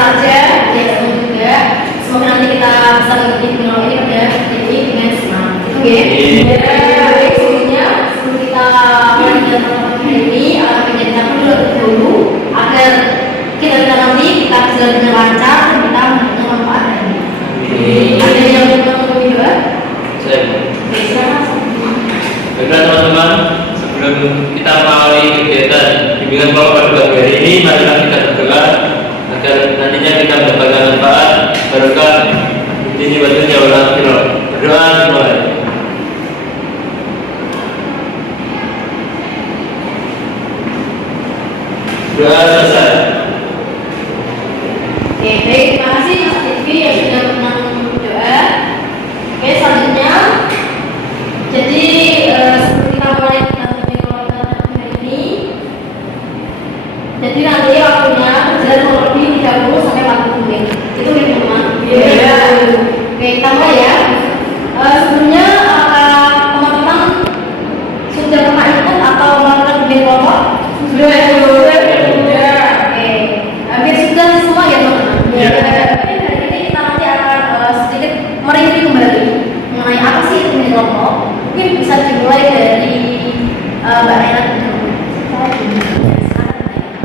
saja ya juga. Semoga nanti kita bisa mengikuti final ini pada jadi dengan senang. Itu ya. Baik, sebelumnya sebelum kita melanjutkan pertemuan hari ini akan menjadikan dulu agar kita nanti kita bisa dengan lancar dan kita mendapatkan manfaat dari ini. Ada yang mau ngomong juga? Baiklah teman-teman, sebelum kita mengawali kegiatan bimbingan kelompok pada hari ini, marilah kita berdoa agar nantinya kita mendapatkan manfaat barokah ini batunya wal akhirah. Berdoa dimulai. Doa selesai. Oke, baik, terima kasih Mas Devi yang sudah menang doa. Oke, selanjutnya jadi sebelum kita mulai hari ini, jadi nanti waktunya berjalan kurang lebih 30 sampai 40 menit. Itu ya teman-teman. Iya. Oke, kita mulai ya. Sebelumnya teman-teman sudah pernah ikut atau melakukan bimbingan kelompok? Sudah. Oke, hampir sudah semua ya teman-teman. Ya. Hari ini kita nanti akan sedikit mereview kembali mengenai apa sih itu bimbingan kelompok. Mungkin bisa dimulai dari Mbak Nena dulu.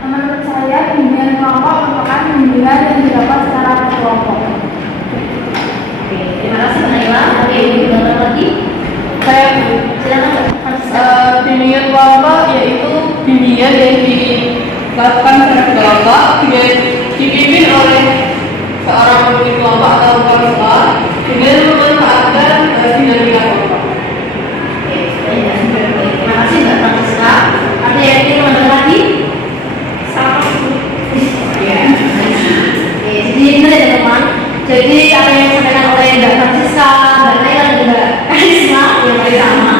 Menurut saya, bimbingan kelompok merupakan bimbingan yang didapat secara berkelompok. Oke, terima kasih Mbak Nela. Oke, Ibu datang lagi. Saya Silakan. bimbingan kelompok yaitu bimbingan yang dilakukan secara berkelompok, dipimpin oleh seorang pemimpin kelompok atau konselor dengan memanfaatkan dinamika kelompok. Oke, terima kasih Mbak Francisca. Ada yang ingin menambah lagi? Ya. Oke, jadi ini ya teman. Jadi apa yang disampaikan oleh Mbak Francisca, Mbak Nela dan Mbak Karisma yang paling sama.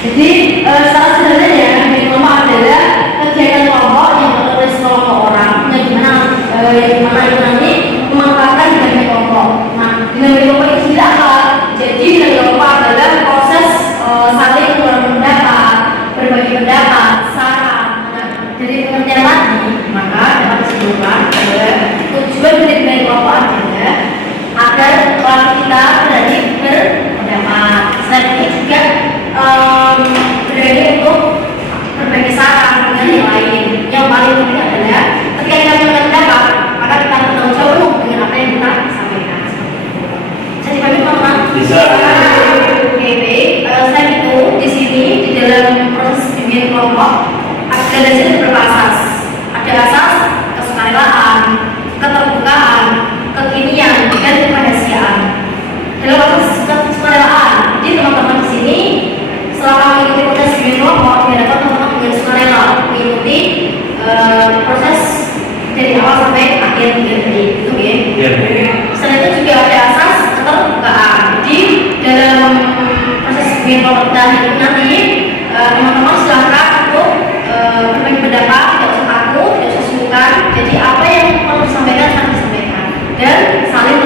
Jadi secara sederhananya bimbingan kelompok adalah kegiatan kelompok yang dilakukan oleh sekelompok orang yang dimana itu nanti memanfaatkan dinamika kelompok. Nah, dinamika kelompok itu sendiri apa? Jadi dinamika kelompok adalah proses saling tukar pendapat, berbagi pendapat, saran. Nah, dari pengertian tadi, maka dapat disimpulkan bahwa tujuan dari bimbingan kelompok adalah agar kelompok kita berani berpendapat. Selain itu juga berani untuk berbagi saran dengan yang lain. Yang paling penting adalah ketika kita punya pendapat, maka kita bertanggung jawab dengan apa yang kita sampaikan. Jadi bagi teman-teman. Bisa. Oke, baik. Selain itu di sini di dalam proses bimbingan kelompok ada di sini beberapa asas. Ada asas kesukarelaan, keterbukaan, kekinian, dan kerahasiaan. Dalam proses kesukarelaan, jadi teman-teman di sini selama mengikuti proses bimbingan kelompok, diharapkan teman-teman dengan sukarela mengikuti proses dari awal sampai akhir bimbingan tadi. Itu ya. Selain itu juga ada asas keterbukaan. Jadi dalam proses bimbingan kelompok kita itu nanti teman-teman silahkan untuk berbagi pendapat, tidak usah takut, tidak usah sungkan. Jadi apa yang perlu disampaikan akan disampaikan dan saling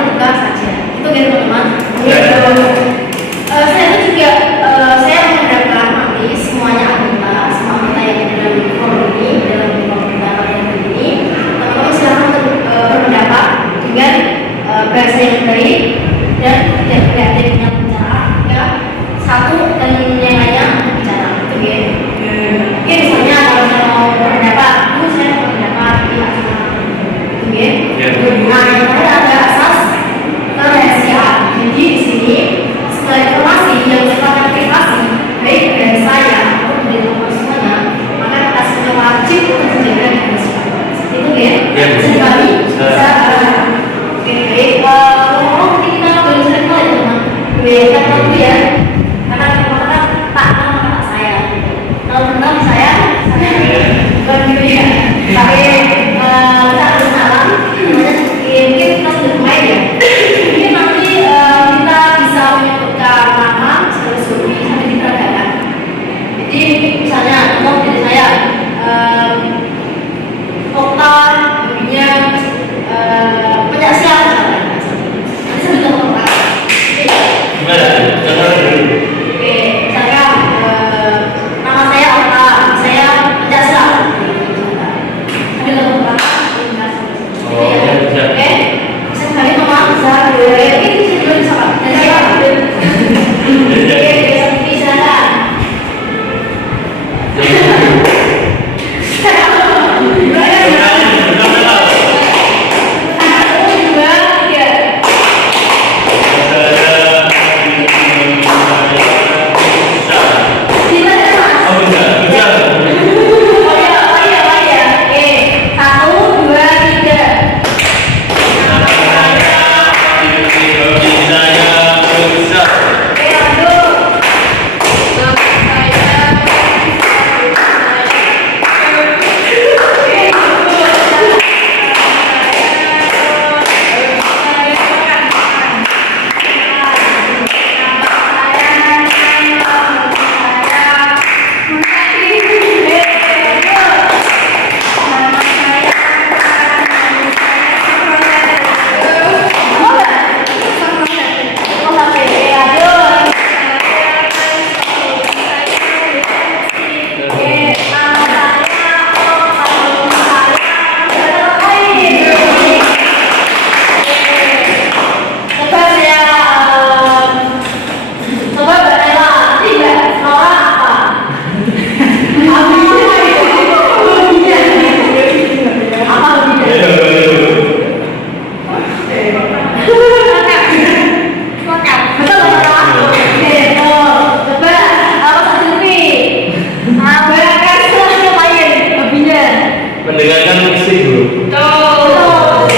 mendengarkan musik dulu. Betul.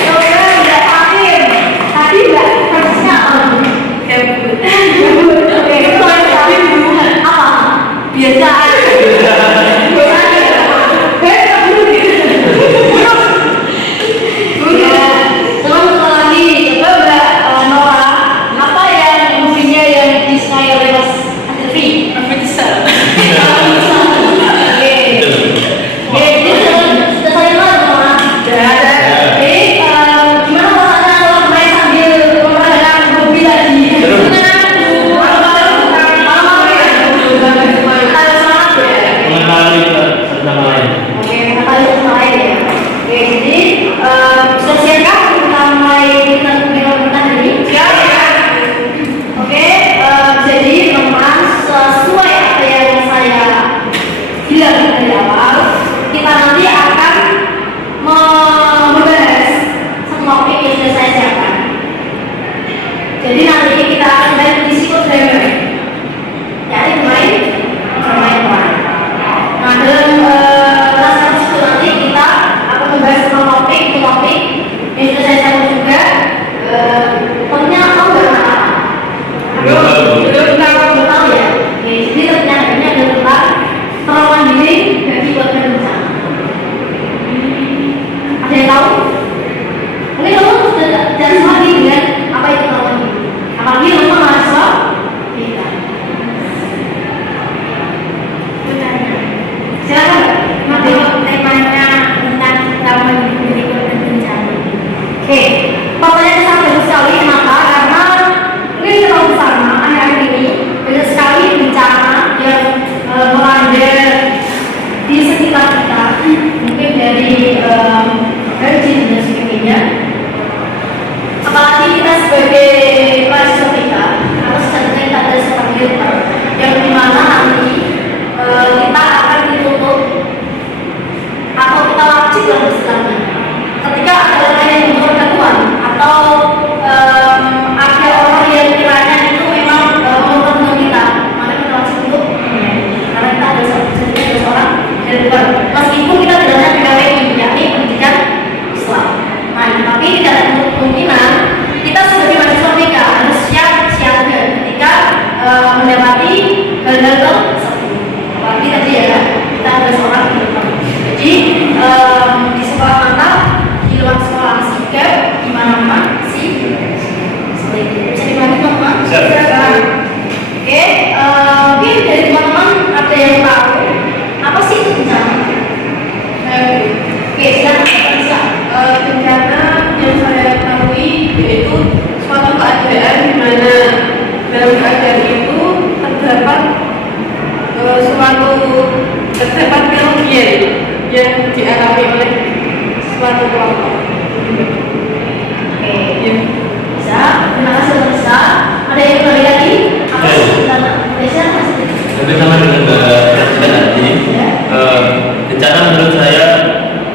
Coba Mbak Hakim. Tadi Mbak Francisca oke, itu apa? Biasa aja. Mengenali satu sama lain. Oke, kita kali sama lain ya. Oke, jadi sudah siapkah kita mulai kita ini? Siap ya. Oke, jadi teman sesuai apa yang saya bilang dari awal, kita nanti akan membahas satu topik yang sudah saya siapkan. Jadi nanti kita akan bahas psikodrama. Jadi bermain. Nah, dalam kelas itu nanti kita akan membahas tentang topik yang sudah saya catat juga. Topiknya tahu nggak apa? Belum tahu ya. Oke, jadi topiknya adalah tentang perlawanan diri bagi korban bencana. Ada yang tahu? Mungkin kamu sudah jangan semua dengan apa itu perlawanan diri. Apalagi untuk mahasiswa kita. Silakan Mbak, temanya tentang perlawanan diri korban bencana. Oke, pertanyaan sangat bagus sekali. Kenapa? Karena mungkin kita tahu bersama akhir-akhir ini banyak sekali bencana yang melanda di sekitar kita, mungkin dari banjir dan sebagainya. Apalagi kita sebagai mahasiswa kita atau secara kita ada seorang filter yang dimana nanti kita akan ditutup atau kita wajib dalam istilahnya ketika ada orang yang membuat gangguan atau ada orang yang kiranya itu memang membuat kita, maka kita wajib untuk karena kita ada seorang dari luar meskipun kita tidak hanya PKWI yakni pendidikan Islam. Nah, tapi tidak ada kemungkinan kita sebagai mahasiswa mereka harus siap siaga ketika mendapati hal-hal tersebut. Apalagi tadi ya kita ada seorang di luar. Jadi di sekolah mantap, di luar sekolah sigap, di mana-mana sih seperti itu. Bisa dibantu teman-teman? Silakan. Oke, mungkin dari teman-teman ada yang tahu apa sih itu bencana? Oke, silakan. Bencana yang saya ketahui yaitu suatu keadaan di mana dalam keadaan itu terdapat kerugian yang dialami oleh suatu kelompok. Oke, bisa. Terima kasih Lisa. Ada yang mau lagi? Apa sih bencana? Bisa masih. Tapi sama dengan tadi, bencana menurut saya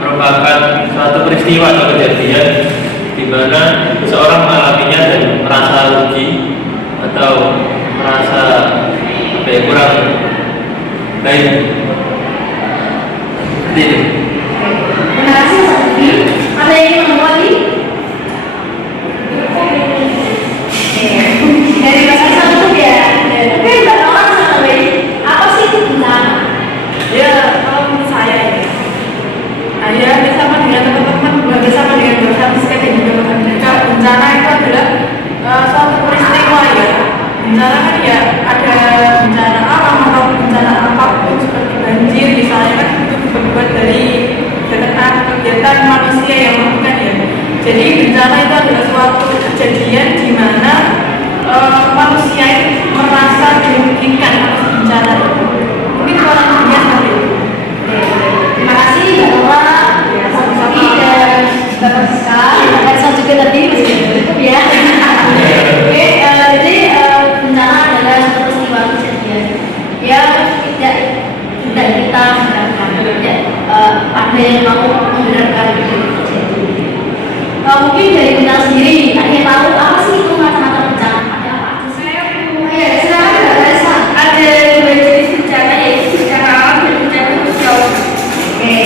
merupakan suatu peristiwa atau kejadian di mana seseorang mengalaminya dan merasa rugi atau merasa kurang baik. Seperti itu. Terima kasih Mas Adi. Ada yang ingin lagi? Dari bahasa satu ya. Tapi Mbak Nolan sangat baik. Apa sih itu bencana? Ya, kalau menurut saya ya bersama dengan teman-teman bersama dengan dosen dan juga mereka bencana itu adalah suatu peristiwa ya. Bencana kan ya ada bencana alam atau bencana apapun seperti banjir misalnya kan itu dibuat dari kegiatan manusia yang melakukan ya. Jadi bencana itu adalah suatu kejadian di mana manusia itu merasa dimungkinkan atas bencana itu. Mungkin orang dunia seperti itu. Terima kasih Mbak Nola, Sapi dan Mbak Francisca. Saya juga tadi masih tutup ya. Oke, jadi bencana adalah suatu peristiwa kejadian yang tidak kita harapkan. Ada yang mau menggerakkan itu terjadi. Mungkin dari kita sendiri, ada yang tahu apa sih itu kata-kata bencana? Ada apa? Saya silakan Mbak Resa. Ada dua jenis bencana yaitu bencana alam dan bencana sosial. Oke,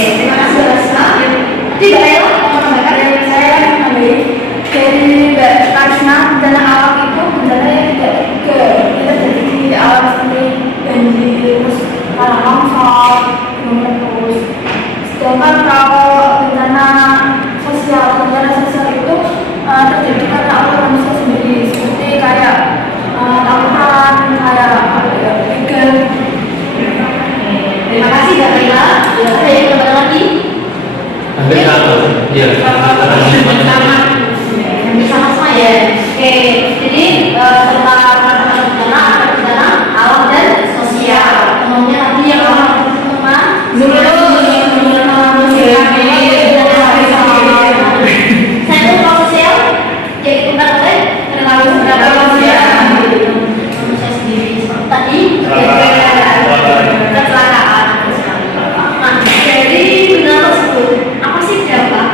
sekolah belum terus. Sedangkan kalau bencana sosial itu terjadi karena orang manusia sendiri, seperti kayak tamparan, kayak legal. Terima kasih Kak Laila. Ada yang tambah lagi? Hampir sama. Iya. Sama-sama ya. Oke, jadi tentang bencana alam dan sosial. Umumnya tadi yang orang teman sosial yaitu oleh manusia sendiri seperti tadi kecelakaan. Nah, dari bencana tersebut apa sih dampak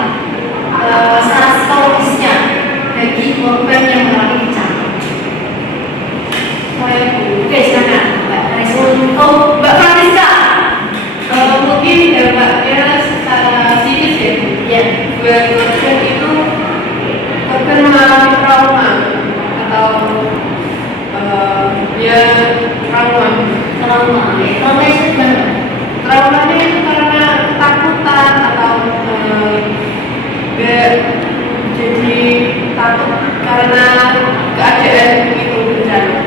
secara psikologisnya bagi korban yang mengalami bencana? Oke, silakan Mbak Karisma. Oh, Mbak Francisca. Mungkin dampaknya secara psikis ya. Ya, Buat korban itu korban mengalami trauma atau ya trauma. trauma itu gimana? Traumanya itu karena ketakutan atau jadi takut karena keadaan itu bencana.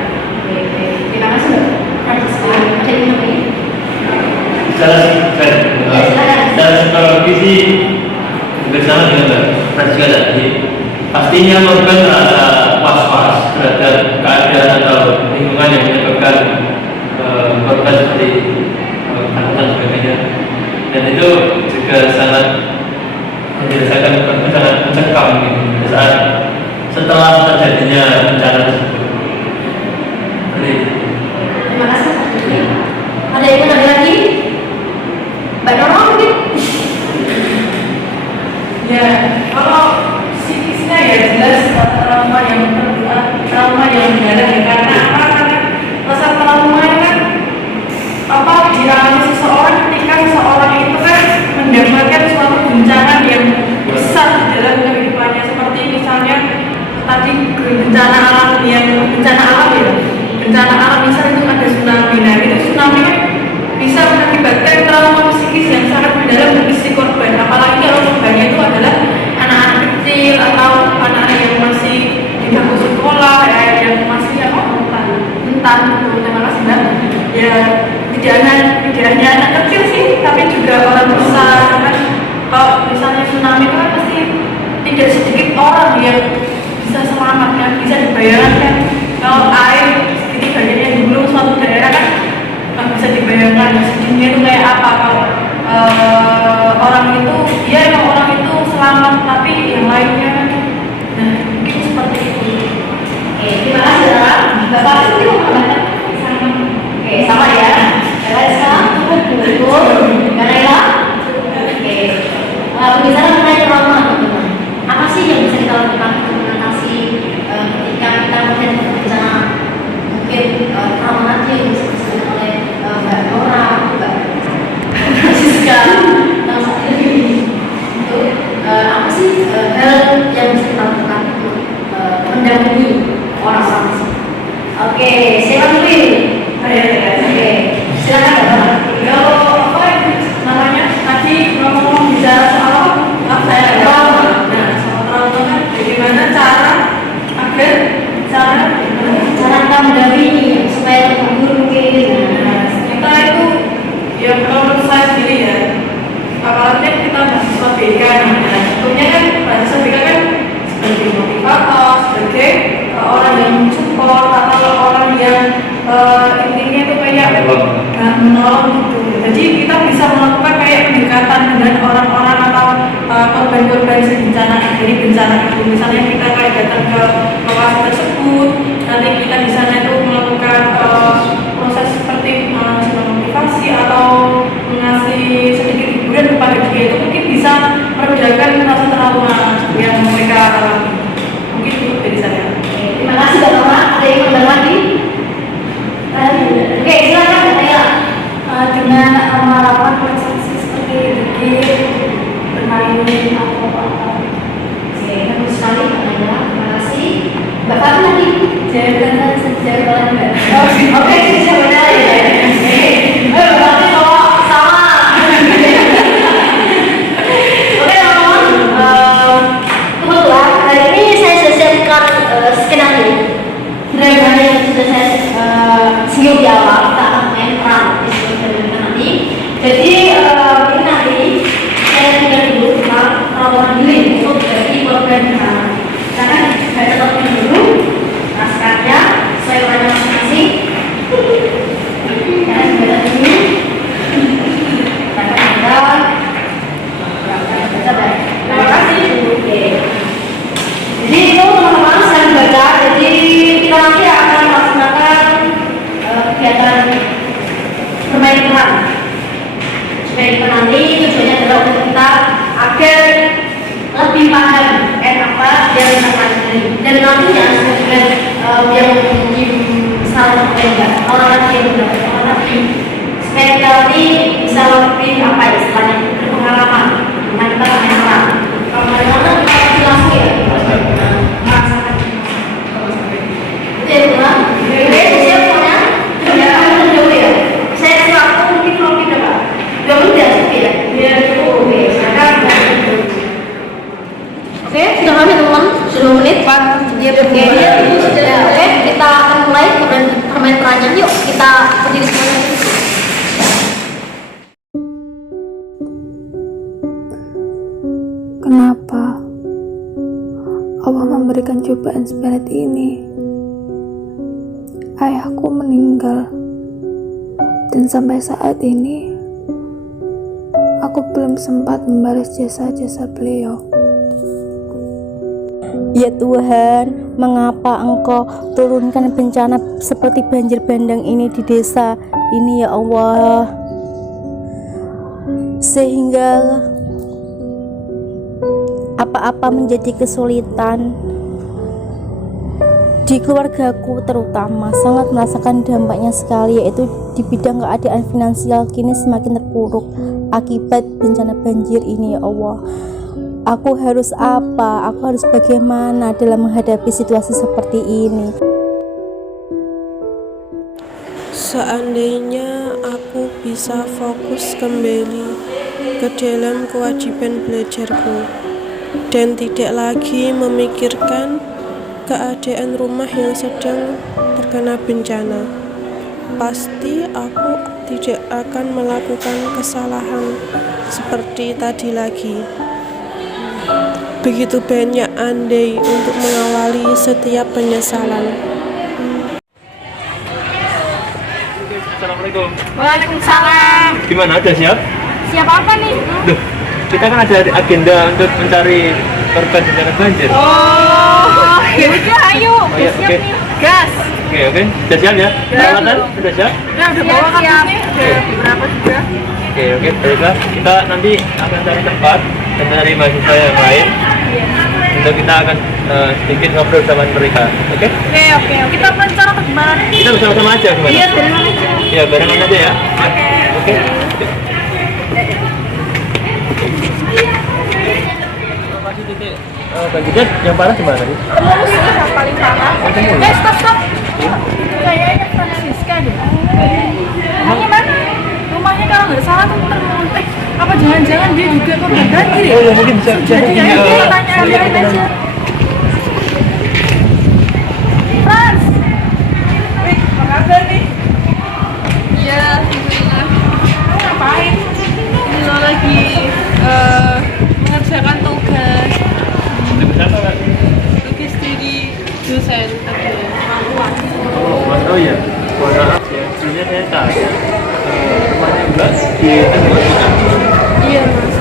Terima kasih Mbak Francisca. Ada yang namanya? Secara psikologis sih bersama dengan Mbak Francisca tadi, pastinya korban merasa was-was terhadap keadaan atau lingkungan yang menyebabkan korban seperti ketakutan dan sebagainya, dan itu juga sangat dirasakan korban sangat mencekam gitu, pada saat setelah terjadinya bencana tersebut. Jadi, Terima kasih. Ada yang mau nanya lagi? Mbak Nora mungkin? Ya, kalau psikisnya ya jelas trauma yang mendalam ya, karena apa? Karena rasa trauma kan dialami seseorang ketika seseorang itu kan mendapatkan suatu bencana yang besar di dalam kehidupannya, seperti misalnya tadi bencana alam ya, bencana alam misalnya itu ada tsunami. Nah itu tsunami kan bisa mengakibatkan trauma psikis yang sangat mendalam bagi si korban, apalagi kalau korbannya itu adalah anak-anak kecil atau anak-anak yang masih di bangku sekolah ya, yang masih rentan. Terima kasih Mbak. Ya tidak hanya anak kecil sih, tapi juga orang besar kan. Kalau misalnya tsunami itu kan pasti tidak sedikit orang yang bisa selamat kan, bisa dibayangkan kalau air sedikit banyaknya dulu suatu daerah kan nggak bisa dibayangkan sedihnya itu kayak apa kalau orang itu ya emang orang itu selamat tapi yang lainnya kan, nah mungkin seperti itu. Oke, terima kasih Nora. Bapak itu mau menambahkan? Oke, sama ya. Sekarang betul. Karena oke. Berbicara mengenai trauma, teman-teman. Apa sih yang bisa kita lakukan untuk mengatasi ketika kita melihat bencana? Mungkin trauma nanti yang bisa disampaikan oleh Mbak Nora, Mbak Francisca, dan saat ini itu apa sih hal yang bisa kita lakukan untuk mendampingi orang-orang tersebut? Oke, siapa dulu? Oke, silakan Bapak. Kalau apa namanya tadi ngomong bicara soal apa saya ada trauma. Nah soal trauma kan bagaimana cara kita mendampingi supaya terhibur mungkin. Nah, kita itu ya menurut saya sendiri ya, apalagi kita mahasiswa BK, nah tentunya kan mahasiswa BK kan sebagai motivator, sebagai orang yang support atau orang yang intinya itu kayak menolong gitu. Jadi kita bisa melakukan kayak pendekatan dengan orang-orang atau korban-korban bencana dari bencana itu. Misalnya kita kayak datang ke lokasi tersebut, nanti kita di sana itu melakukan proses seperti motivasi atau mengasih sedikit hiburan kepada dia, itu mungkin bisa meredakan rasa trauma yang mereka alami. Mungkin itu dari saya. Terima kasih Mbak Nora. Ada yang mau lagi? Oke, silakan Mbak Naya. Dengan melakukan transaksi seperti dikit, bermain atau apa. Oke, bagus sekali Mbak Naya. Terima kasih. Mbak Fati tadi? Jawaban Mbak. Oke, sebenarnya ya. Mbak Fati kalau Jadi ini nanti saya tinggal dulu sama orang diri untuk jadi program karena saya tetapin dulu naskahnya saya banyak masing-masing. Dan sudah ini terima kasih. Oke. Jadi itu teman-teman saya baca. Jadi kita nanti akan melaksanakan kegiatan bermain peran. Bermain peran nanti tujuannya adalah untuk kita agar lebih paham apa yang kita pelajari dan nantinya yang salah orang lagi supaya kita nanti bisa lebih apa ya istilahnya berpengalaman dengan kita main peran. Kalau main peran kita langsung ya merasakan itu ya teman. Oke, siap semuanya. Ya, kamu jauh ya. Saya kasih waktu mungkin mau pindah pak. 2 menit ya cukup ya. Biar cukup. Oke, silakan. Oke, sudah kami teman, sudah menit. Dia oke, oke, kita akan mulai permain perannya. Yuk, kita berdiri semuanya. Kenapa Allah memberikan cobaan seberat ini? Ayahku meninggal, dan sampai saat ini aku belum sempat membalas jasa-jasa beliau. Ya Tuhan, mengapa Engkau turunkan bencana seperti banjir bandang ini di desa ini ya Allah, sehingga apa-apa menjadi kesulitan di keluargaku, terutama sangat merasakan dampaknya sekali, yaitu di bidang keadaan finansial kini semakin terpuruk akibat bencana banjir ini ya Allah. Aku harus apa? Aku harus bagaimana dalam menghadapi situasi seperti ini? Seandainya aku bisa fokus kembali ke dalam kewajiban belajarku dan tidak lagi memikirkan keadaan rumah yang sedang terkena bencana, pasti aku tidak akan melakukan kesalahan seperti tadi lagi. Begitu banyak andai untuk mengawali setiap penyesalan. Assalamualaikum. Waalaikumsalam. Gimana, udah siap? Siapa apa nih? Duh, kita kan ada agenda untuk mencari korban bencana banjir. Oh, ya udah ayo. Iya, Siap oke. nih. Gas. Oke, sudah siap ya? Peralatan sudah siap? Udah bawa kartusnya. Udah berapa juga? Oke, baiklah. Kita nanti akan cari tempat dan mencari mahasiswa yang lain. Untuk kita akan sedikit ngobrol sama mereka, oke? Oke. Kita rencana ke gimana nih? Kita bersama-sama aja gimana? Iya, barengan aja. Iya, barengan aja ya. Oke. Masih titik Bang Gidat yang parah di mana sih? Terus yang paling parah. Stop. Kayaknya Francisca deh. Rumahnya mana? Rumahnya kalau nggak salah tuh muter-muter. Apa jangan-jangan dia juga korban banjir ya? Oh ya, mungkin bisa Jadi ya, kita tanya aja. Frans, apa kabar nih? Iya, alhamdulillah. Kamu ngapain? Lo lagi mengerjakan tugas. Tugas jadi dosen kemampuan. Oh ya, mohon maaf ya. Sebenarnya saya tanya rumahnya Mbak di tengah. Iya mas.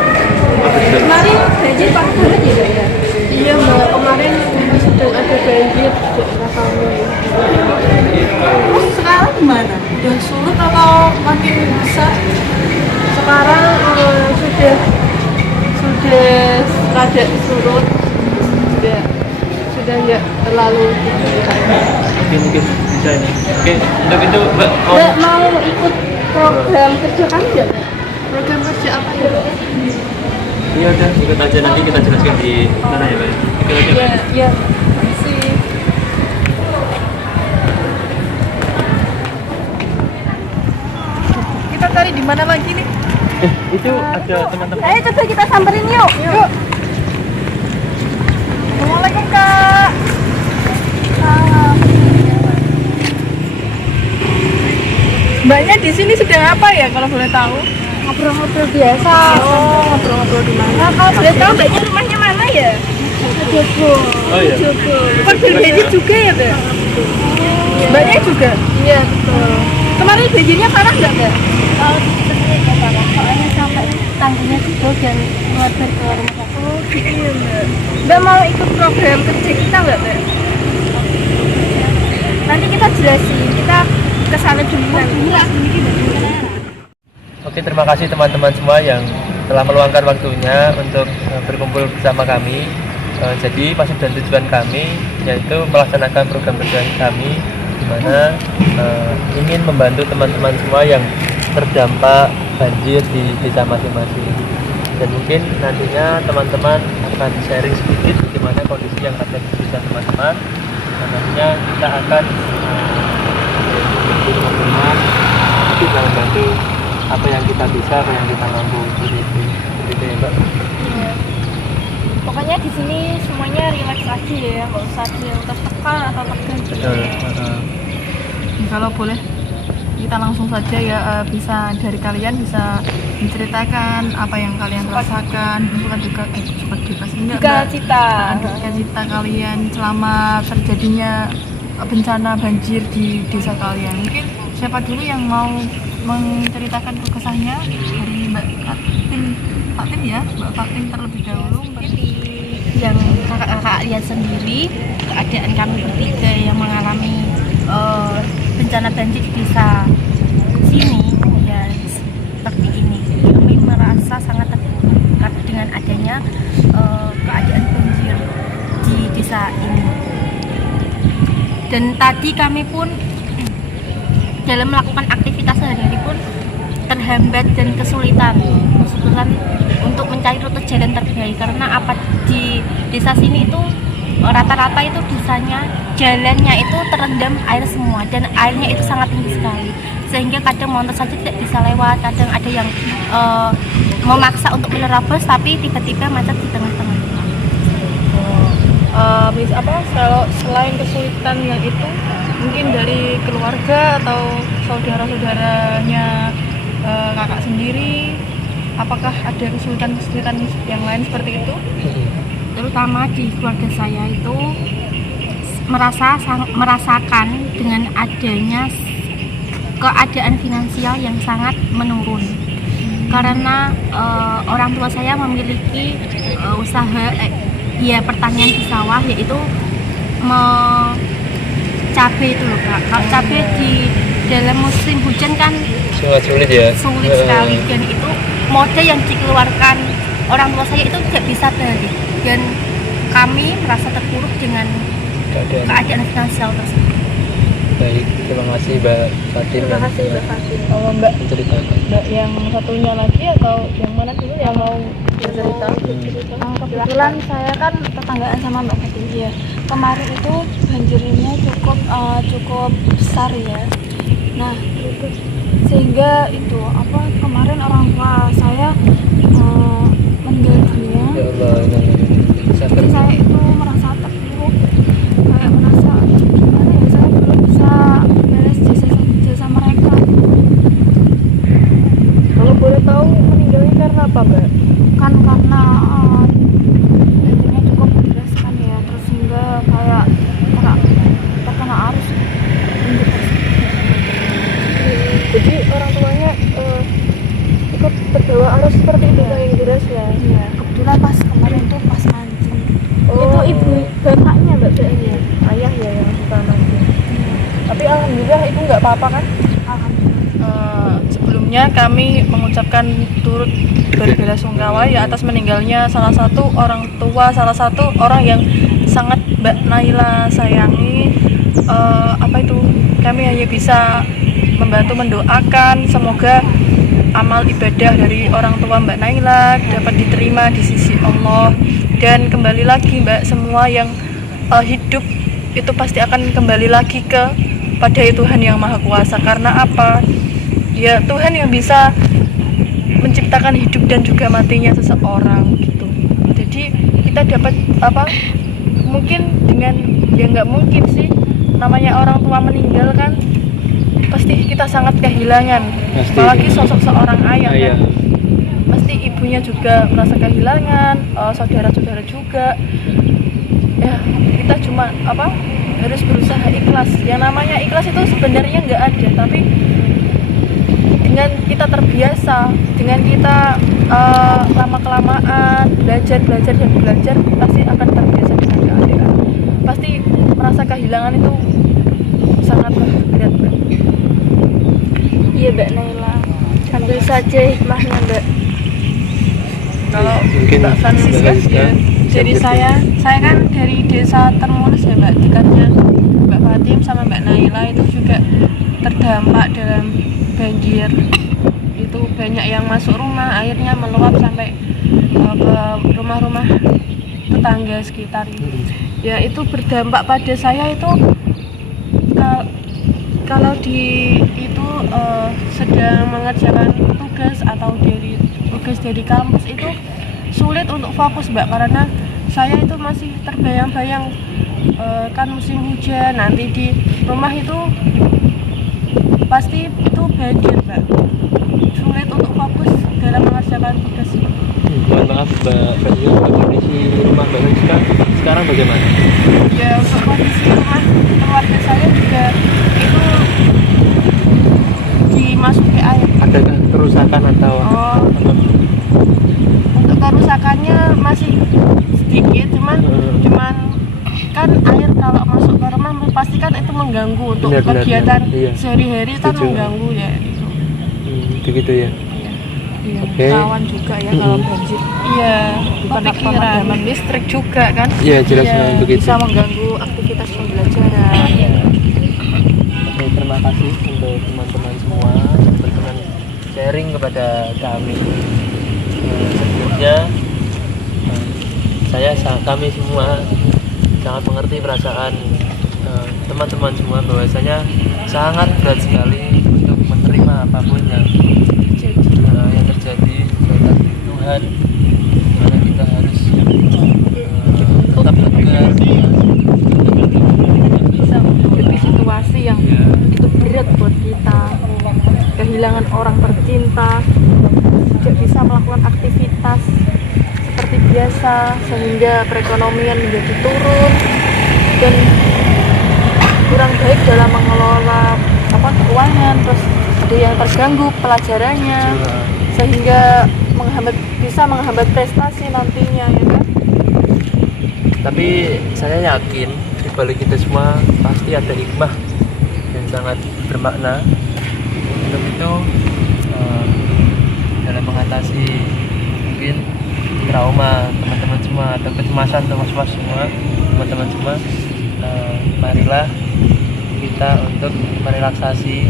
Kemarin banjir Pak banget ya? Iya mbak, kemarin sedang ada banjir di daerah kami. Terus sekarang gimana? Udah surut atau makin besar? Sekarang sudah rada surut, sudah nggak terlalu Mungkin bisa ini. Oke, untuk itu Mbak Mbak mau ikut program kerja kami nggak? Program kerja apa ya? Iya udah, ikut aja, nanti kita jelaskan di sana ya Mbak. Ikut aja Mbak. Iya. Makasih. Kita cari di mana lagi nih? Itu ada teman-teman. Ayo coba kita samperin yuk. Yuk. Assalamualaikum Kak. Salam. Mbaknya di sini sedang apa ya kalau boleh tahu? ngobrol-ngobrol biasa. Oh, ngobrol-ngobrol di mana? Nah, kalau boleh tahu mbaknya rumahnya mana ya? Jogo. Oh iya. Korban banjir juga ya, Mbak? Mbaknya juga? Iya, betul. Kemarin banjirnya parah nggak, Mbak? Kalau di sini nggak parah, soalnya sampai tanggungnya jebol dan keluarga ke rumah sakit. Oh, gitu ya, Mbak. Mbak mau ikut program kerja kita nggak, Mbak? Nanti kita jelasin, kita ke sana dulu nanti. Oke, terima kasih teman-teman semua yang telah meluangkan waktunya untuk berkumpul bersama kami. Jadi maksud dan tujuan kami yaitu melaksanakan program kerja kami di mana ingin membantu teman-teman semua yang terdampak banjir di desa masing-masing. Dan mungkin nantinya teman-teman akan sharing sedikit bagaimana kondisi yang ada di desa teman-teman. Dan nantinya kita akan teman-teman kita membantu apa yang kita bisa, apa yang kita mampu, seperti itu ya Mbak. Iya. Pokoknya di sini semuanya relax aja ya, nggak usah yang tertekan atau tegang. Betul. Kalau boleh kita langsung saja ya, bisa dari kalian bisa menceritakan apa yang kalian rasakan, Duka cita kalian selama terjadinya bencana banjir di desa kalian. Mungkin siapa dulu yang mau menceritakan kesahnya? Dari Mbak Fatin ya, Mbak Fatin terlebih dahulu. Yang kakak-kakak lihat sendiri keadaan kami bertiga yang mengalami bencana banjir di desa sini ya seperti ini. Kami merasa sangat terpuruk dengan adanya keadaan banjir di desa ini. Dan tadi kami pun dalam melakukan aktivitas sehari-hari pun terhambat dan kesulitan untuk mencari rute jalan terbaik, karena apa di desa sini itu rata-rata itu desanya jalannya itu terendam air semua dan airnya itu sangat tinggi sekali sehingga kadang motor saja tidak bisa lewat, kadang ada yang memaksa untuk menerobos tapi tiba-tiba macet di tengah-tengah. Kalau selain kesulitan yang itu mungkin dari keluarga atau saudara-saudaranya kakak sendiri, apakah ada kesulitan yang lain seperti itu? Terutama di keluarga saya itu merasakan dengan adanya keadaan finansial yang sangat menurun karena orang tua saya memiliki usaha pertanian di sawah, yaitu cabai itu loh Kak. Kalau cabai di dalam musim hujan kan Sangat sulit ya. sulit sekali, dan itu modal yang dikeluarkan orang tua saya itu tidak bisa balik, dan kami merasa terpuruk dengan keadaan finansial tersebut. Baik, terima kasih Mbak Fatin. Terima kasih Mbak Fatin. Kalau Mbak yang satunya lagi atau yang mana dulu yang mau bercerita? kebetulan saya kan tetanggaan sama Mbak Fatin ya. Kemarin itu banjirnya cukup besar ya. Nah, sehingga itu kemarin orang tua saya meninggal dunia. Ya Allah, Jadi saya itu merasa terpuruk, kayak merasa gimana ya, saya belum bisa beres jasa mereka. Kalau boleh tahu meninggalnya karena apa Mbak? Kan karena banjirnya cukup deras kan ya, terus sehingga kayak terkena arus banjir tersebut. Jadi orang tuanya ikut terbawa arus seperti itu yang deras ya? Iya, kebetulan pas kemarin itu pas mancing. Oh, itu ibu bapaknya Mbak ya? Ayah ya yang suka mancing. Tapi alhamdulillah itu nggak apa-apa kan? Alhamdulillah. Sebelumnya kami mengucapkan turut berbela-sungkawa ya atas meninggalnya salah satu orang yang sangat Mbak Naila sayangi. Kami hanya bisa membantu mendoakan semoga amal ibadah dari orang tua Mbak Naila dapat diterima di sisi Allah. Dan kembali lagi Mbak, semua yang hidup itu pasti akan kembali lagi pada Tuhan yang Maha Kuasa. Karena apa? Ya Tuhan yang bisa menciptakan hidup dan juga matinya seseorang gitu. Jadi kita dapat mungkin dengan nggak mungkin sih, namanya orang tua meninggal kan pasti kita sangat kehilangan, apalagi sosok seorang ayah. Kan? ibunya juga merasa kehilangan, saudara-saudara juga. Ya kita cuma harus berusaha ikhlas. Yang namanya ikhlas itu sebenarnya nggak ada, tapi dengan kita terbiasa, dengan kita lama kelamaan belajar pasti akan terbiasa dengan keadaan. Pasti merasa kehilangan itu sangatlah berat, Mbak. Iya Mbak Naila, ambil saja hikmahnya Mbak. Kalau Mungkin Mbak Francisca, Mbak jadi saya kan dari desa Termulus ya Mbak, dekatnya Mbak Fatim sama Mbak Naila itu juga terdampak dalam banjir. Itu banyak yang masuk rumah, airnya meluap sampai ke rumah-rumah tetangga sekitar. Ya itu berdampak pada saya itu kalau itu sedang mengerjakan tugas atau tugas dari kampus itu sulit untuk fokus Mbak, karena saya itu masih terbayang-bayang kan musim hujan, nanti di rumah itu pasti itu banjir Mbak, sulit untuk fokus dalam mengerjakan tugas. Mohon maaf Mbak Fadil, kondisi rumah Mbak Rizka sekarang bagaimana? Ya untuk kondisi rumah keluarga saya juga itu dimasuki air. Adakah kerusakan atau Untuk kerusakannya masih sedikit, cuman kan air kalau masuk ke rumah pasti kan itu mengganggu untuk Benar, kegiatan iya. sehari-hari kan Setuju. mengganggu ya itu. begitu ya. Iya. Oke. Rawan juga ya kalau banjir. Iya, Bukan pemadaman listrik juga kan. Iya jelas Iya, memang begitu. Bisa mengganggu aktivitas pembelajaran. Oke, terima kasih untuk teman-teman semua yang berkenan sharing kepada kami. Sebelumnya kami semua sangat mengerti perasaan teman-teman semua, bahwasanya sangat berat sekali untuk menerima apapun yang terjadi dari Tuhan, dimana kita harus tetap tegar, Bisa menghadapi situasi yang itu berat buat kita. Kehilangan orang tercinta, tidak bisa melakukan aktivitas seperti biasa, sehingga perekonomian menjadi turun dan kurang baik dalam mengelola keuangan, terus ada yang terganggu pelajarannya, sehingga bisa menghambat prestasi nantinya, ya kan? tapi saya yakin di balik itu semua pasti ada hikmah yang sangat bermakna. Untuk itu dalam mengatasi mungkin trauma teman-teman semua atau kecemasan atau was-was semua teman-teman semua, marilah kita untuk merelaksasi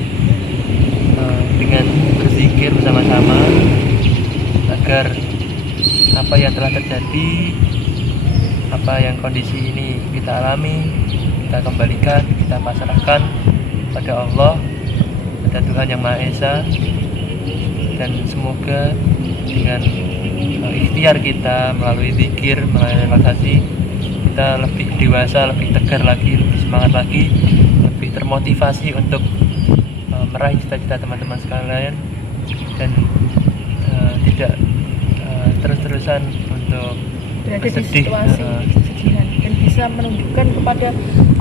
dengan berzikir bersama-sama agar apa yang telah terjadi, apa yang kondisi ini kita alami, kita kembalikan, kita pasrahkan pada Allah, pada Tuhan Yang Maha Esa, dan semoga dengan ikhtiar kita melalui zikir, melalui relaksasi, kita lebih dewasa, lebih tegar lagi, lebih semangat lagi, lebih termotivasi untuk meraih cita-cita teman-teman sekalian, dan tidak terus-terusan untuk berada di bersedih, situasi kesedihan, dan bisa menunjukkan kepada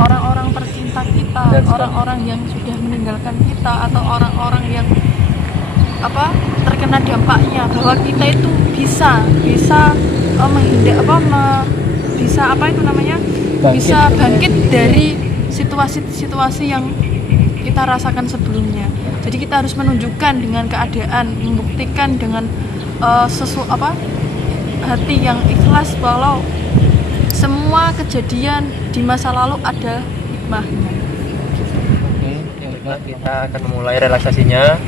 orang-orang tercinta kita, Dan orang-orang yang sudah meninggalkan kita, atau orang-orang yang terkena dampaknya, bahwa kita itu bisa bisa bangkit dari situasi-situasi yang kita rasakan sebelumnya. Jadi kita harus menunjukkan dengan keadaan, membuktikan dengan hati yang ikhlas walau semua kejadian di masa lalu ada hikmahnya. Oke, yang baiklah, kita akan memulai relaksasinya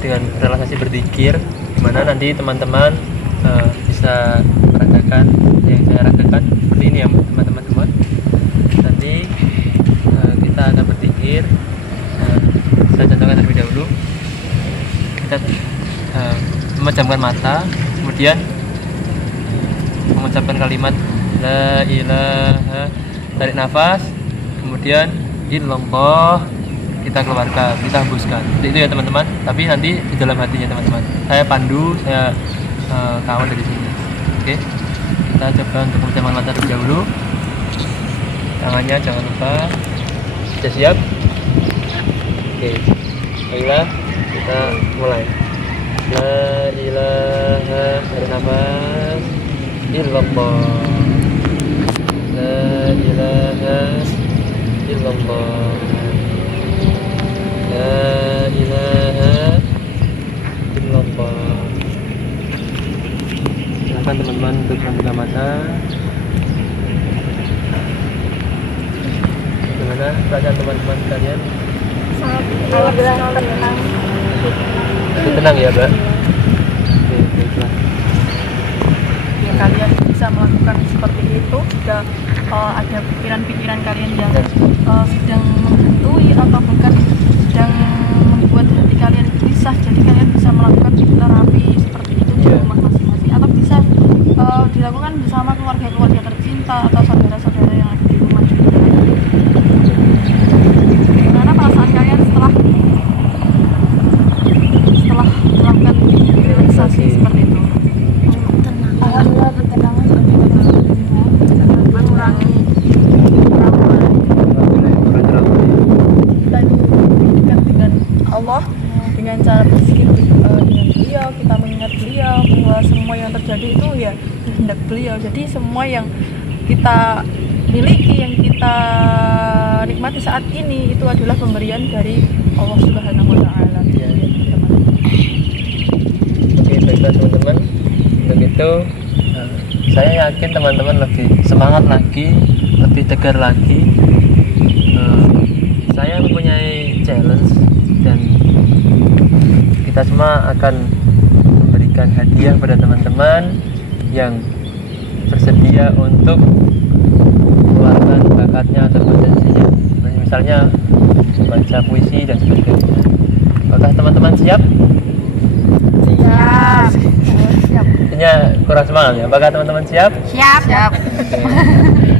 dengan relaksasi berzikir, di mana nanti teman-teman bisa merasakan yang saya rasakan seperti ini ya teman-teman semua. Nanti kita akan berzikir, saya contohkan terlebih dahulu. Kita memejamkan mata, kemudian mengucapkan kalimat la ilaha, tarik nafas, kemudian illallah, kita keluarkan, kita hembuskan. Itu ya teman-teman, tapi nanti di dalam hatinya teman-teman. Saya pandu, saya kawan dari sini. Oke, kita coba untuk pemejamkan mata terlebih dahulu. Tangannya jangan lupa. Sudah siap? Oke, baiklah kita mulai. La ilaha illallah. La ilaha illallah. La ilaha illallah. Silakan teman-teman untuk membuka mata. Bagaimana perasaan teman-teman sekalian? Alhamdulillah tenang. Tenang ya, Mbak. Oke, baiklah. Ya, kalian bisa melakukan seperti itu jika ada pikiran-pikiran kalian yang sedang menghantui atau bahkan sedang membuat hati kalian gelisah. Jadi kalian bisa melakukan terapi seperti itu di rumah masing-masing atau bisa dilakukan bersama keluarga-keluarga tercinta atau saudara-saudara yang ada di rumah juga. Gimana perasaan kalian setelah melakukan relaksasi seperti itu? Alhamdulillah ketenangan Mengurangi kita itu dekat dengan Allah dengan cara berzikir dengan beliau, kita mengingat beliau bahwa semua yang terjadi itu ya kehendak beliau. Jadi semua yang kita miliki, yang kita nikmati saat ini itu adalah pemberian dari Allah Subhanahu wa Ta'ala. Oke, baiklah teman-teman. Begitu, saya yakin teman-teman lebih semangat lagi, lebih tegar lagi. Saya mempunyai challenge dan kita semua akan memberikan hadiah pada teman-teman yang bersedia untuk mengeluarkan bakatnya atau potensinya. Misalnya baca puisi dan sebagainya. Apakah teman-teman siap? Siap. Artinya kurang semangat ya. Apakah teman-teman siap? Siap.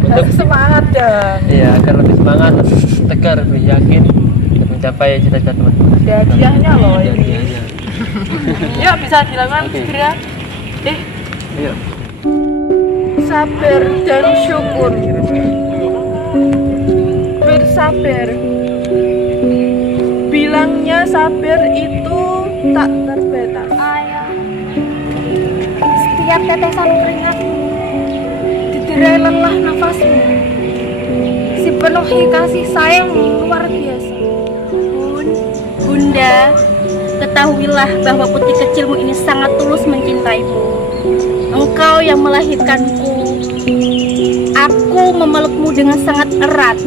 Untuk Semangat ya. iya, agar lebih semangat, lebih tegar, lebih yakin untuk mencapai cita-cita teman-teman. Ada hadiahnya loh Ada ini. hadiahnya. Ya bisa dilakukan Oke. segera. Ayo. Sabar dan syukur. Bersabar. Bilangnya sabar itu tak terbatas. ayah. Setiap tetesan keringatmu Diderai lelah nafasmu. dipenuhi kasih sayangmu luar biasa. Bunda, ketahuilah bahwa putri kecilmu ini sangat tulus mencintaimu. Engkau yang melahirkanku, aku memelukmu dengan sangat erat.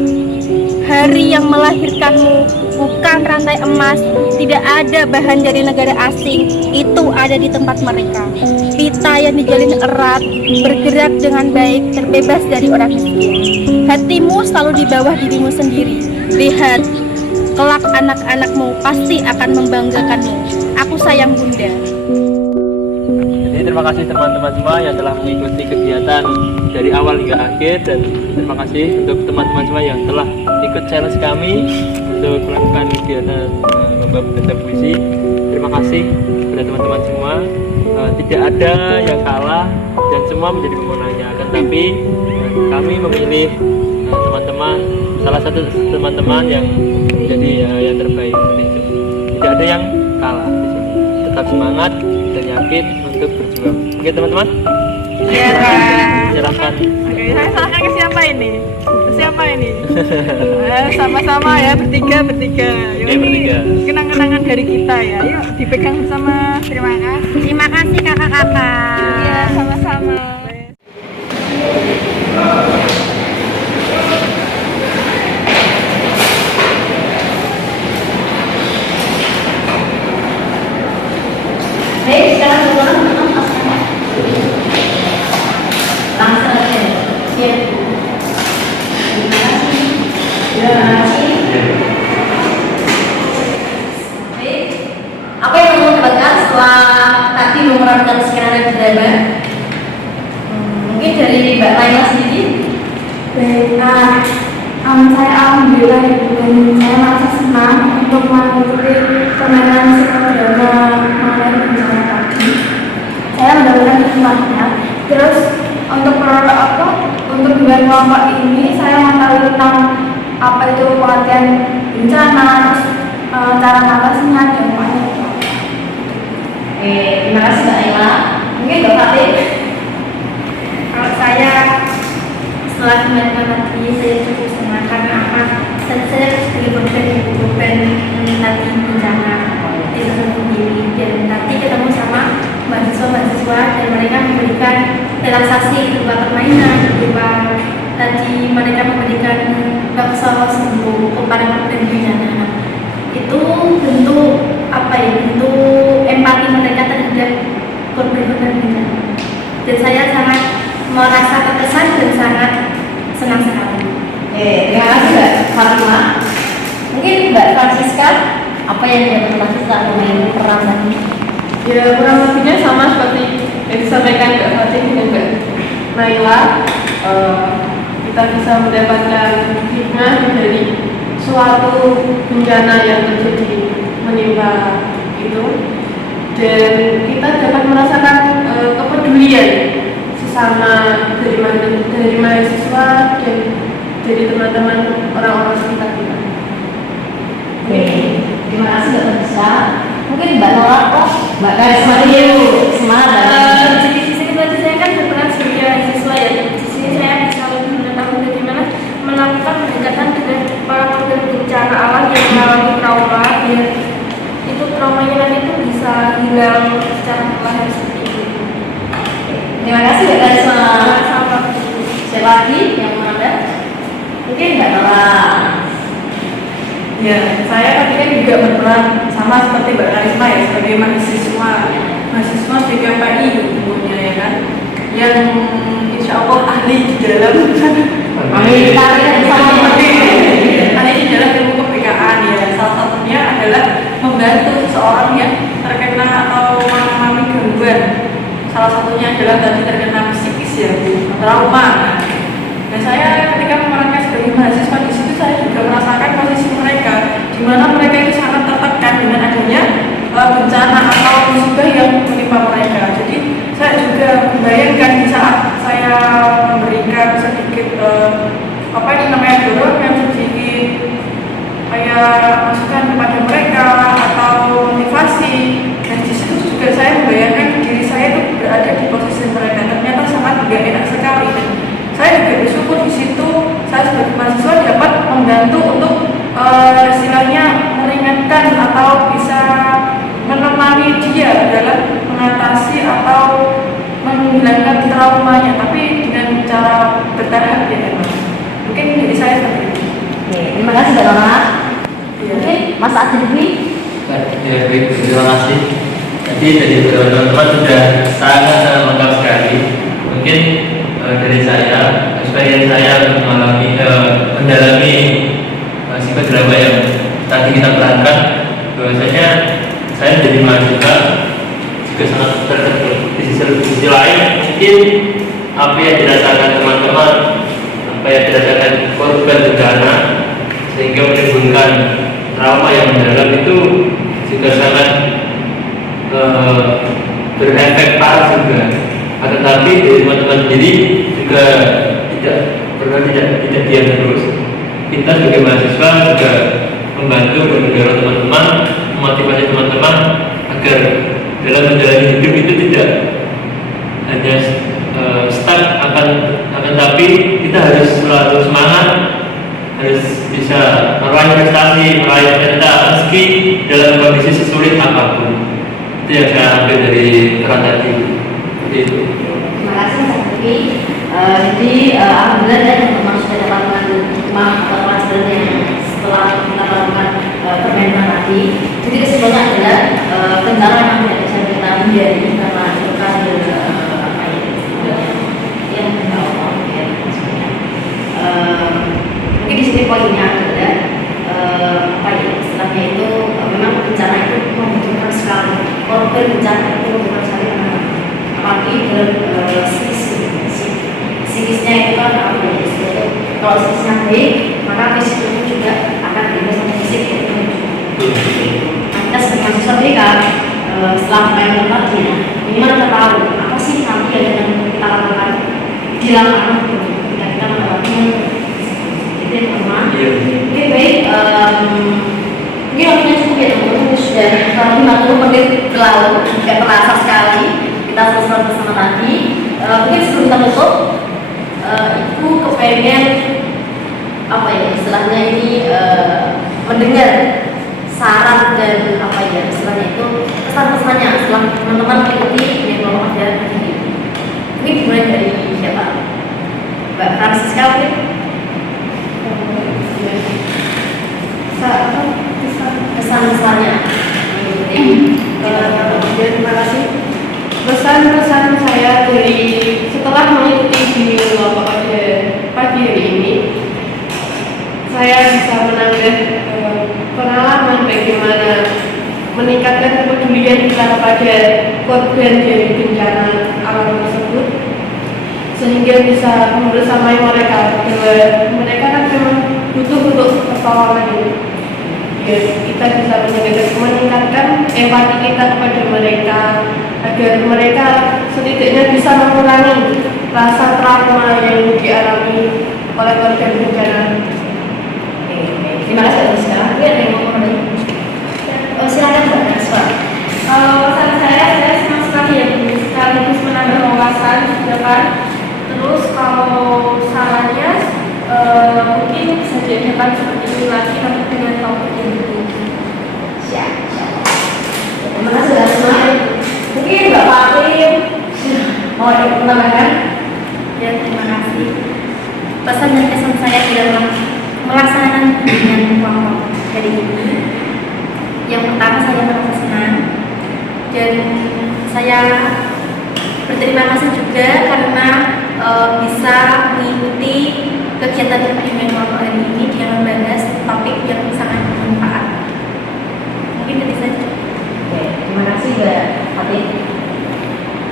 Hari yang melahirkanmu bukan rantai emas, tidak ada bahan dari negara asing, itu ada di tempat mereka. Pita yang dijalin erat, bergerak dengan baik, terbebas dari orang miskin. Hatimu selalu di bawah dirimu sendiri. Lihat, kelak anak-anakmu pasti akan membanggakanmu. Aku sayang Bunda. Jadi terima kasih teman-teman semua yang telah mengikuti kegiatan dari awal hingga akhir, dan terima kasih untuk teman-teman semua yang telah ikut challenge kami untuk melakukan kegiatan membaca puisi. Terima kasih kepada teman-teman semua. Tidak ada yang kalah dan semua menjadi pemenangnya. Akan tapi kami memilih teman-teman, salah satu teman-teman yang menjadi yang terbaik seperti itu. Tidak ada yang kalah di sini. Tetap semangat dan yakin untuk berjuang. Oke teman-teman. Iya. Menyerahkan. Oke, saya serahkan ke siapa ini? Ke siapa ini? Sama-sama ya, bertiga. Yuk, Oke, ini bertiga. kenang-kenangan dari kita ya. Yuk dipegang bersama. Terima kasih. Terima kasih kakak-kakak. Iya, sama-sama. Baik, sekarang orang langsung aja. Siap. Terima kasih. Terima kasih. Baik. Apa yang kamu dapatkan setelah tadi memerankan sekarang di drama? Mungkin dari Mbak Laila sendiri. Baik, saya alhamdulillah dan saya merasa senang untuk mengikuti permainan psikodrama mengenai bencana tadi. Saya saya mendapatkan hikmahnya. Terus untuk untuk dengan kelompok ini saya mengetahui tentang apa itu pengertian bencana, terus cara mengatasinya dan semuanya. Terima kasih Mbak Ella. Mungkin Mbak Fatih. Kalau saya setelah mendengar tadi saya cukup senang karena apa? Saya sebagai beban nanti bencana di seluruh diri dan nanti ketemu sama mahasiswa dan mereka memberikan relaksasi berupa permainan, berupa tadi mereka memberikan bakso sembuh kepada korban bencana. Itu bentuk apa ya? Bentuk empati mereka terhadap korban-korban bencana. Dan saya sangat merasa terkesan dan sangat senang sekali. Terima kasih Mbak Fatima. Mungkin Mbak Francisca, apa yang dia pernah setelah memainkan peran tadi? Ya kurang lebihnya sama seperti yang disampaikan Mbak Fatih dan Mbak Naila. Kita bisa mendapatkan hikmah dari suatu bencana yang terjadi menimpa itu, dan kita dapat merasakan kepedulian sesama dari mahasiswa dan dari teman-teman orang-orang sekitar kita. Terima kasih Mbak Francisca. Mungkin Mbak Nora, Mbak Karisma dulu semangat. Di sini berarti saya kan berperan sebagai mahasiswa ya. Di sini saya bisa lebih mengetahui bagaimana melakukan pendekatan dengan para korban bencana alam yang mengalami trauma, biar itu traumanya nanti itu bisa hilang secara perlahan seperti itu. Terima kasih Mbak Karisma. Sama. Siapa lagi yang mau ada? Mungkin Mbak Nora. Ya, saya tadi kan juga berperan sama seperti Mbak Karisma ya, sebagai mahasiswa sebagai PI umumnya ya kan, yang insya Allah ahli di dalam Amin. ahli di dalam ilmu kepekaan ya. Salah satunya adalah membantu seseorang yang terkena atau mengalami gangguan. Salah satunya adalah tadi terkena psikis ya, trauma. Dan saya ketika memerankan sebagai mahasiswa di situ, saya juga merasakan posisi mereka, di mana mereka itu sangat tertekan dengan adanya bencana atau musibah yang menimpa mereka. Jadi saya juga membayangkan di saat saya memberikan sedikit dorong yang sedikit kayak masukan kepada mereka atau motivasi, dan di situ juga saya membayangkan diri saya itu berada di posisi mereka. Ternyata sangat tidak enak sekali. Dan saya juga bersyukur di situ saya sebagai mahasiswa dapat membantu untuk istilahnya meringankan atau bisa menemani dia dalam mengatasi atau menghilangkan traumanya, tapi dengan cara bertahap ya Mas. Mungkin dari saya seperti itu. Terima kasih Mbak Nora. Mungkin Mas Adri. Ya baik, terima kasih. Tadi dari beberapa teman-teman sudah sangat lengkap sekali. Mungkin dari saya, experience saya mendalami sifat drama yang tadi kita perankan, bahwasanya saya menjadi mahasiswa juga sangat tertentu. Di sisi lain, mungkin apa yang dirasakan teman-teman, apa yang dirasakan korban bencana sehingga menimbulkan trauma yang mendalam itu juga sangat berefek parah juga. Tetapi dari teman-teman sendiri juga tidak diam terus. Kita sebagai mahasiswa juga membantu mendorong teman-teman, memotivasi teman-teman agar dalam menjalani hidup itu tidak hanya stuck akan tapi kita harus selalu semangat, harus bisa meraih prestasi, meraih cita-cita meski dalam kondisi sesulit apapun. Itu yang saya ambil dari peran tadi. Itu. Terima kasih Mas Adri. Jadi alhamdulillah ya teman-teman sudah dapat menerima pelajaran yang setelah kita lakukan permainan tadi. Jadi kesimpulannya adalah kendala yang tidak bisa kita hindari karena itu kan yang tidak Allah ya. Mungkin di sini poinnya adalah istilahnya itu memang bencana itu membutuhkan sekali korban bencana itu membutuhkan sekali apalagi dalam psikisnya itu kan kalau psikisnya baik maka fisik itu juga akan bebas sama fisik itu. Kita sebagai mahasiswa mereka setelah main tadi minimal kita tahu di lapangan ketika kita mendapatkan itu yang pertama. Oke baik, mungkin waktunya cukup ya teman-teman, sudah 50 menit berlalu, nggak terasa sekali kita selesai bersama tadi. Mungkin sebelum kita tutup, aku kepengen apa ya istilahnya ini mendengar saran dan apa ya istilahnya itu pesan-pesannya setelah teman-teman mengikuti yang kelompok ajaran ini. Mungkin dimulai dari siapa? Mbak Francisca mungkin? Pesan-pesannya Terima kasih. Pesan-pesan saya dari setelah mengikuti di kelompok pagi hari ini, saya bisa menambah pengalaman bagaimana meningkatkan kepedulian kita kepada korban dari bencana alam tersebut, sehingga bisa membersamai mereka bahwa mereka kan memang butuh untuk pertolongan ini. Ya, kita bisa meningkatkan empati kita kepada mereka agar mereka setidaknya bisa mengurangi rasa trauma yang dialami oleh korban bencana. Terima kasih atas sekarang. Ada yang mau ngomong lagi? Silakan Mbak Naswa. Pesan saya senang sekali ya Bu, sekaligus menambah wawasan juga kan. Terus kalau sarannya mungkin bisa diadakan seperti ini lagi tapi dengan topik yang berbeda. Siap. Terima kasih Mbak Naswa. Mungkin Mbak Fatim mau menambahkan? Ya terima kasih. Pesan dan kesan saya di dalam melaksanakan bimbingan kelompok hari ini, yang pertama saya merasa senang dan saya berterima kasih juga karena bisa mengikuti kegiatan bimbingan kelompok hari ini dengan membahas topik yang sangat bermanfaat. Mungkin itu saja. Oke, terima kasih Mbak Fatim.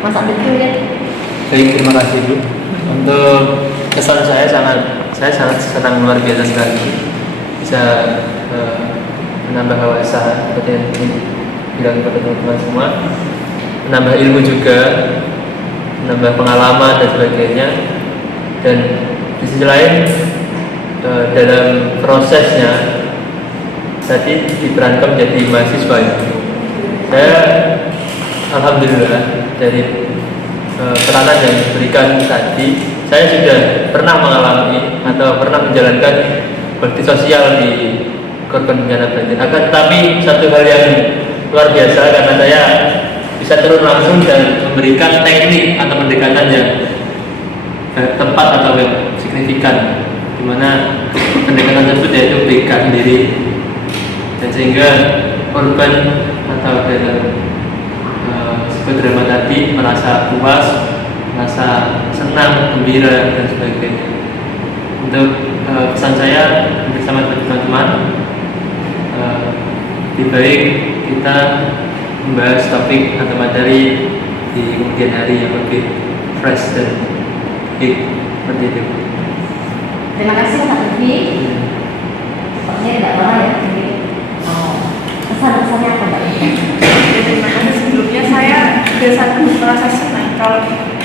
Mas Abdul ya. Baik, terima kasih Bu. Untuk kesan saya sangat senang luar biasa sekali bisa menambah wawasan seperti yang bilang kepada teman-teman semua, menambah ilmu juga, menambah pengalaman dan sebagainya. Dan di sisi lain dalam prosesnya tadi diperankan menjadi mahasiswa ya. Saya alhamdulillah dari peranan yang diberikan tadi, saya sudah pernah mengalami atau pernah menjalankan bakti sosial di korban bencana banjir. Akan tetapi satu hal yang luar biasa karena saya bisa turun langsung dan memberikan teknik atau pendekatan yang tepat atau yang signifikan, di mana pendekatan tersebut yaitu BK sendiri, dan sehingga korban atau dalam drama tadi merasa puas, merasa senang, gembira dan sebagainya. Untuk pesan saya bersama teman-teman, lebih baik kita membahas topik atau materi di kemudian hari yang lebih fresh dan hit seperti itu. Terima kasih Pak Lutfi. Sepertinya tidak lama ya. Pesan-pesannya apa Mbak? Terima kasih. Sebelumnya saya juga sangat merasa senang kalau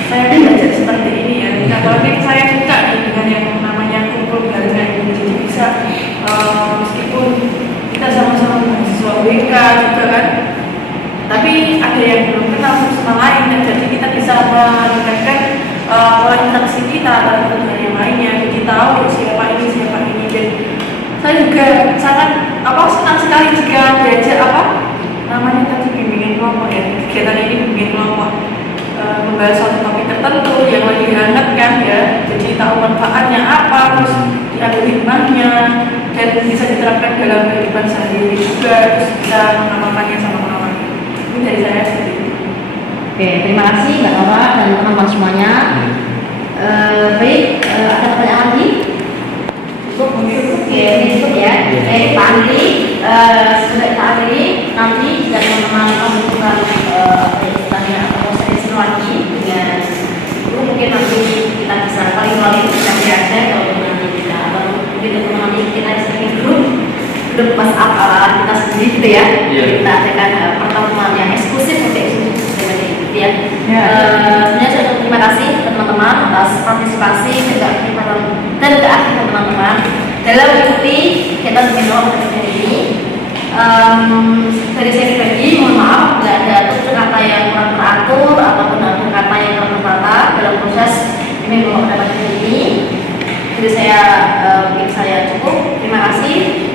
saya belajar seperti ini ya. Apalagi saya suka dengan yang namanya kumpul barengan ini, jadi bisa meskipun kita sama-sama mahasiswa WK juga kan, tapi ada yang belum kenal sama lain, dan jadi kita bisa meningkatkan pola interaksi kita dengan yang lainnya, jadi tahu siapa ini. Dan saya juga sangat senang sekali jika diajak namanya tadi bimbingan kelompok ya, kegiatan ini bimbingan kelompok membahas suatu topik tertentu yang lagi hangat kan ya, jadi tahu manfaatnya apa, terus diambil hikmahnya dan bisa diterapkan dalam kehidupan sehari-hari juga, terus bisa mengamalkannya sama orang lain. Ini dari saya seperti itu. Oke, terima kasih Mbak Nova dan teman-teman semuanya. Baik, ada pertanyaan lagi? Cukup ya. Baik, Pak Andri, sudah kita akhiri. Nanti jika teman-teman membutuhkan istilahnya atau sesi lagi dengan itu, mungkin nanti kita bisa paling bisa diajak kalau nanti kita atau mungkin teman-teman kita bisa bikin grup WhatsApp kita sendiri gitu ya. Kita adakan pertemuan yang eksklusif untuk eksklusif gitu ya. Sebenarnya saya terima kasih teman-teman teman-teman atas partisipasi dan keaktifan teman-teman dalam mengikuti kegiatan seminar hari ini. Dari saya pribadi, mohon maaf bila ada tutur kata yang kurang teratur ataupun ada kata yang kurang tertata dalam proses seminar pada hari ini. Jadi saya cukup. Terima kasih.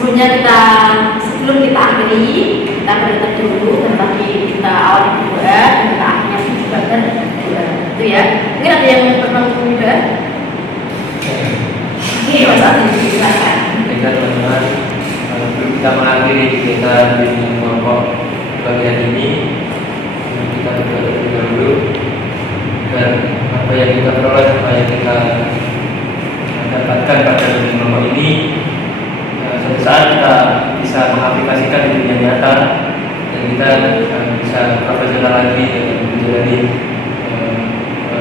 Sebelum kita akhiri, kita berdoa dulu dan tadi kita awali berdoa dan kita akhirnya juga berdoa. Itu ya. Mungkin ada yang pernah berdoa? Oke, Mas Adi, silakan. Baiklah teman-teman, sebelum kita mengakhiri kegiatan bimbingan kelompok pagi hari ini, kita berdoa terlebih dahulu dan apa yang kita peroleh, apa yang kita dapatkan pada bimbingan kelompok ini, suatu saat kita bisa mengaplikasikan di dunia nyata dan kita bisa profesional lagi dalam menjalani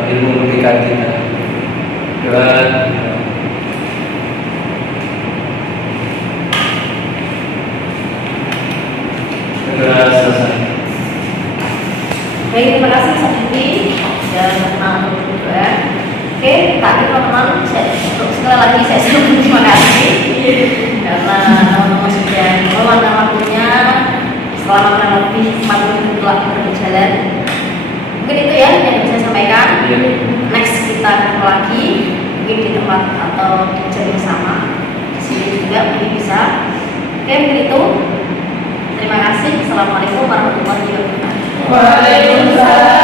ilmu pernikahan kita. Doa. Selesai. Baik, terima kasih Mas Adi dan teman-teman berdoa. Oke, tadi teman-teman, sekali lagi saya terima kasih karena teman-teman sudah meluangkan waktunya selama kurang lebih 4 menit telah berjalan. Mungkin itu ya yang bisa saya sampaikan. Next kita ketemu lagi mungkin di tempat atau di jam yang sama. Di sini juga mungkin bisa. Oke, mungkin itu. Terima kasih. Assalamualaikum warahmatullahi wabarakatuh. Waalaikumsalam.